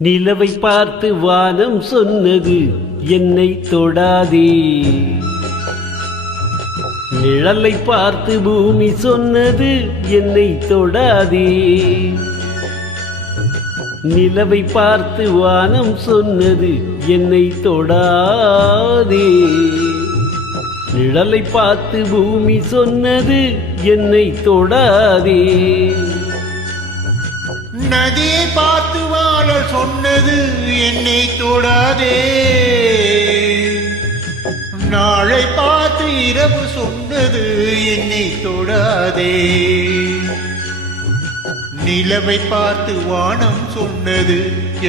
நிலவை பார்த்து வானம் சொன்னது என்னை தொடாதே. நிழலை பார்த்து பூமி சொன்னது என்னை தொடாதே. நிலவை பார்த்து வானம் சொன்னது என்னை தொடாதே. நிழலை பார்த்து பூமி சொன்னது என்னை தொடாதே. நதியை பார்த்து வாழல் சொன்னது என்னை தொடாதே. நாளை பார்த்து இரவு சொன்னது என்னை தொடாதே. நிலவை பார்த்து வானம் சொன்னது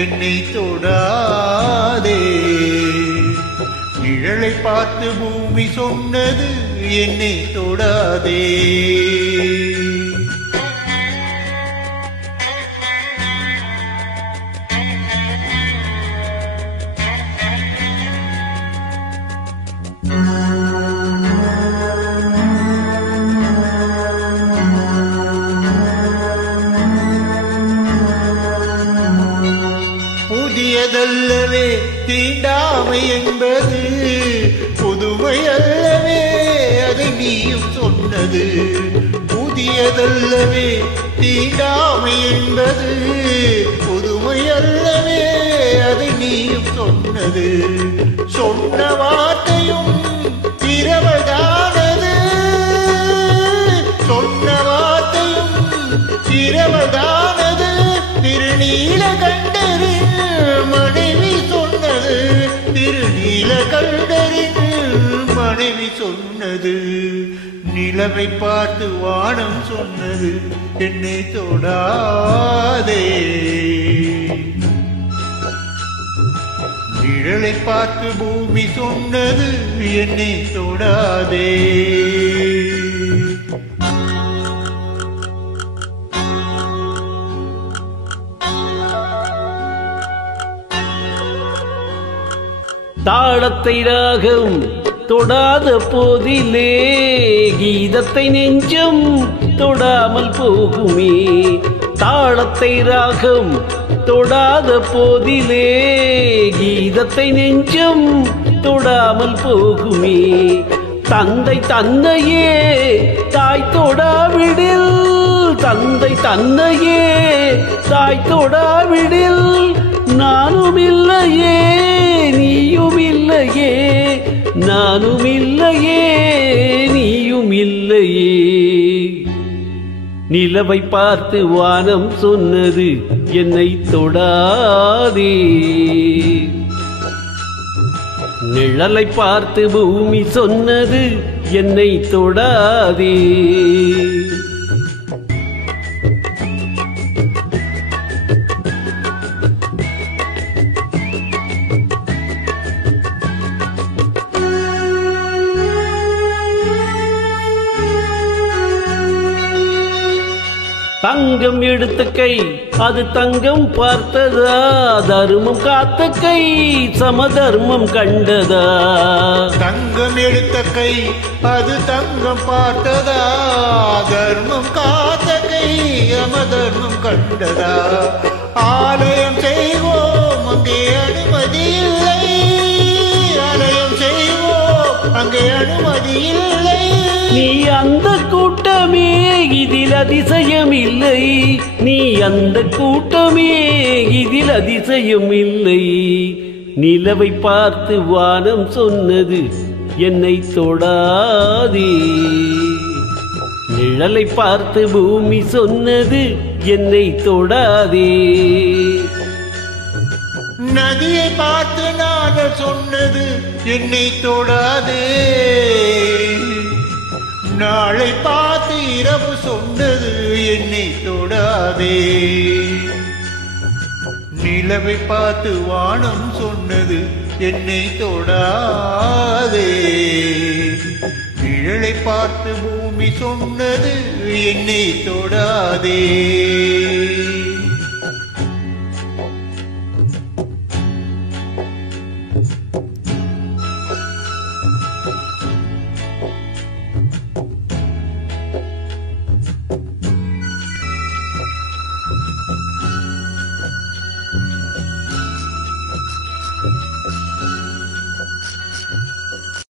என்னை தொடாதே. நிழலை பார்த்து பூமி சொன்னது என்னை தொடாதே. புதியதல்லவே தீண்டாமை என்பது, புதுமை அல்லவே அதை நீயும் சொன்னது. புதியதல்லவே தீண்டாமை என்பது, புதுமை அல்லவே அதை நீயும் சொன்னது. சொன்ன வார்த்தையும் இரவதானது. சொன்ன வார்த்தையும் இரவதானது. திருநீல கண்டரின் மனைவி சொன்னது. திருநீல கண்டரின் மனைவி சொன்னது. நிலவை பார்த்து வானம் சொன்னது என்னை தொடாதே. நிழலை பார்த்து பூமி சொன்னது என்னை தொடாதே. தாளத்தை ராகம் தொடாத போதிலே கீதத்தை நெஞ்சம் தொடாமல் போகுமே. தாளத்தை ராகம் தொடாத போதிலே கீதத்தை நெஞ்சம் தொடாமல் போகுமே. தந்தை தன்னையே தாய் தொடாவிடில், தந்தை தன்னையே தாய் தொடாவிடில் நானும் இல்லையே நீயும் இல்லையே. நானும் இல்லையே நீயும் இல்லையே. நிலவை பார்த்து வானம் சொன்னது என்னை தொடாதே. நிழலை பார்த்து பூமி சொன்னது என்னை தொடாதே. தங்கம் எடுத்த கை அது தங்கம் பார்த்ததா. தர்மம் காத்த கை சமதர்மம் கண்டதா. தங்கம் எடுத்த கை அது தங்கம் பார்த்ததா. தர்மம் காத்த கை சமதர்மம் கண்டதா. ஆலயம் செய்வோம் அங்கே அனுமதி இல்லை. ஆலயம் செய்வோம் அங்கே அனுமதி இல்லை. நீ அந்த கூட்டமே இதில் அதிசயம் இல்லை. நீ அந்த கூட்டமே இதில் அதிசயம் இல்லை. நிலவை பார்த்து வானம் சொன்னது என்னை தொடாதே. நிழலை பார்த்து பூமி சொன்னது என்னை தொடாதே. நதியை பார்த்து நாங்கள் சொன்னது என்னை தொடாதே. நாளை பார்த்து இரவு சொன்னது என்னை தொடாதே. நிலவை பார்த்து வானம் சொன்னது என்னை தொடாதே. நிழலை பார்த்து பூமி சொன்னது என்னை தொடாதே.